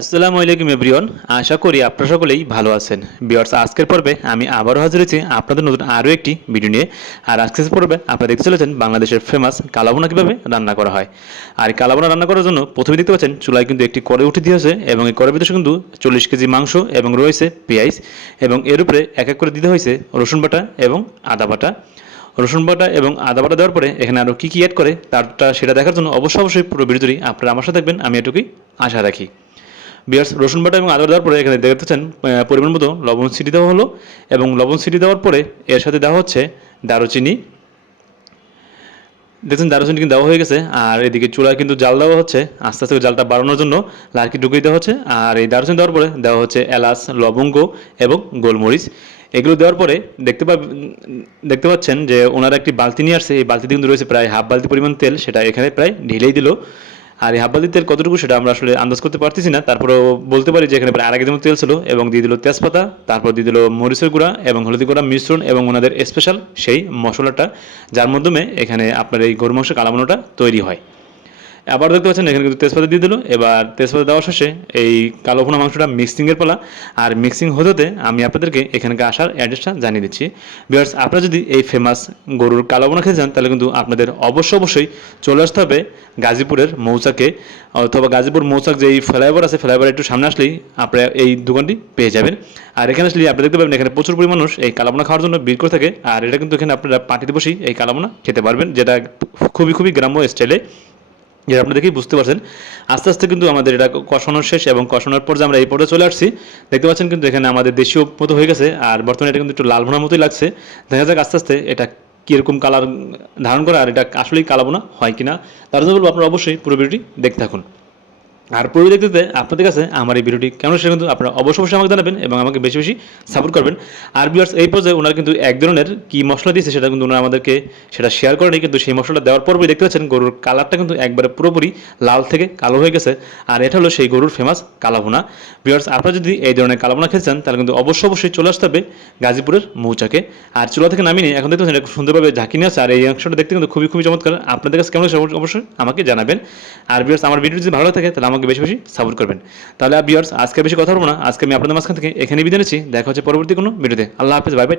আসসালামু আলাইকুম এভরিওয়ান। আশা করি আপনারা সকলেই ভালো আছেন। ভিউয়ার্স, আজকের পর্বে আমি আবারও হাজির হয়েছি আপনাদের নতুন আরও একটি ভিডিও নিয়ে। আর আজকের পর্বে আপনারা দেখতে চলেছেন বাংলাদেশের ফেমাস কালাভুনা কীভাবে রান্না করা হয়। আর এই কালাভুনা রান্না করার জন্য প্রথমে দেখতে পাচ্ছেন চুলায় কিন্তু একটি কড়াই উঠে দিয়েছে এবং এই কড়াইয়ের ভিতরে কিন্তু 40 কেজি মাংস এবং রয়েছে পেঁয়াজ এবং এর উপরে এক এক করে দিতে হয়েছে রসুন বাটা এবং আদা বাটা। রসুন বাটা এবং আদা বাটা দেওয়ার পরে এখানে আরও কী কী অ্যাড করে সেটা দেখার জন্য অবশ্যই পুরো ভিডিওটি আপনারা আমার সাথে থাকবেন, আমি এটুকুই আশা রাখি। বিয়ার্স, রসুন বাটা এবং আদা দেওয়ার পরে এখানে দেখতে পাচ্ছেন পরিমাণ মতো লবণ ছিটি দেওয়া হলো এবং লবণ ছিটি দেওয়ার পরে এর সাথে দেওয়া হচ্ছে দারুচিনি। দেখছেন দারুচিনি কিন্তু দেওয়া হয়ে গেছে। আর এদিকে চুলায় কিন্তু জাল দেওয়া হচ্ছে, আস্তে আস্তে জালটা বাড়ানোর জন্য লার্কি ঢুকিয়ে দেওয়া হচ্ছে। আর এই দারুচিনি দেওয়ার পরে দেওয়া হচ্ছে এলাচ, লবঙ্গ এবং গোলমরিচ। এগুলো দেওয়ার পরে দেখতে পাচ্ছেন যে ওনারা একটি বালতি নিয়ে আসছে। এই বালতিতে কিন্তু রয়েছে প্রায় হাফ বালতি পরিমাণ তেল, সেটা এখানে প্রায় ঢেলেই দিল। আর এই হাফ বালতি তেল কতটুকু সেটা আমরা আসলে আন্দাজ করতে পারতেছি না, তারপরেও বলতে পারি যে এখানে প্রায় আড়াই কেজি মতো তেল ছিল এবং দিয়ে দিল তেজপাতা, তারপর দিয়ে দিল মরিচের গুঁড়া এবং হলুদ গুঁড়া মিশ্রণ এবং ওনাদের স্পেশাল সেই মশলাটা, যার মাধ্যমে এখানে আপনার এই গরু মাংস কালাভুনাটা তৈরি হয়। আবার দেখতে পাচ্ছেন এখানে কিন্তু তেজপাতা দিয়ে দিল। এবার তেজপাতা দেওয়ার শেষে এই কালো ভুনা মাংসটা মিক্সিংয়ের পালা। আর মিক্সিং হতে আমি আপনাদেরকে এখানকে আসার অ্যাড্রেসটা জানিয়ে দিচ্ছি। ভিউয়ার্স, আপনারা যদি এই ফেমাস গরুর কালো ভুনা খেতে চান তাহলে কিন্তু আপনাদের অবশ্যই চলে আসতে হবে গাজীপুরের মৌচাকে, অথবা গাজীপুর মৌচাক যেই ফ্লাইওভার আছে, ফ্লাইওভার একটু সামনে আসলেই আপনারা এই দোকানটি পেয়ে যাবেন। আর এখানে আসলে আপনারা দেখতে পাবেন এখানে প্রচুর পরিমাণ মানুষ এই কালাভুনা খাওয়ার জন্য ভিড় করে থাকে। আর এটা কিন্তু এখানে আপনারা পার্টিতে বসেই এই কালাভুনা খেতে পারবেন, যেটা খুবই গ্রাম্য স্টাইলে, যেটা আপনি দেখেই বুঝতে পারছেন। আস্তে আস্তে কিন্তু আমাদের এটা কষানোর শেষ এবং কষানোর পর যে আমরা এই পর্যায়ে চলে আসছি, দেখতে পাচ্ছেন কিন্তু এখানে আমাদের দেশীয় মতো হয়ে গেছে। আর বর্তমানে এটা কিন্তু একটু লাল ভুনার মতোই লাগছে। দেখা যাক আস্তে আস্তে এটা কীরকম কালার ধারণ করে আর এটা আসলেই কালাভুনা হয় কিনা। তার জন্য বলবো আপনারা অবশ্যই পুরো ভিডিওটি দেখতে থাকুন। আর পুরো দেখতে আপনাদের কাছে আমার এই ভিডিওটি কেমন সেটা কিন্তু আপনারা অবশ্যই আমাকে জানাবেন এবং আমাকে বেশি সাপোর্ট করবেন। আর ভিউয়ার্স, এই পর্যায়ে ওনারা কিন্তু এক ধরনের কী মশলা দিয়েছে সেটা কিন্তু ওনারা আমাদেরকে সেটা শেয়ার করেনি, কিন্তু সেই মশলাটা দেওয়ার পরই দেখতে পাচ্ছেন গরুর কালারটা কিন্তু একবারে পুরোপুরি লাল থেকে কালো হয়ে গেছে। আর এটা হলো সেই গরুর ফেমাস কালাভুনা। ভিউয়ার্স, আপনারা যদি এই ধরনের কালাভুনা খেতে চান তাহলে কিন্তু অবশ্যই চলে আসতে হবে গাজীপুরের মৌচাকে। আর চুলা থেকে নামিয়ে এখন দেখতে পাচ্ছেন এটা খুব সুন্দরভাবে ঝাঁকি নিয়ে আছে। আর এই অংশটা দেখতে কিন্তু খুবই চমৎকার। আপনাদের কাছে কেমন লাগছে অবশ্যই আমাকে জানাবেন। আর ভিউয়ার্স, আমার ভিডিও যদি ভালো থাকে তাহলে আমাকে বেশি সাপোর্ট করবেন। তাহলে ভিউয়ার্স, আজকে বেশি কথা বলবো না, আজকে আমি আপনাদের মাঝখান থেকে এখানে বিদায় নিচ্ছি। দেখা হচ্ছে পরবর্তী কোনো ভিডিওতে। আল্লাহ হাফেজ, বাই বাই।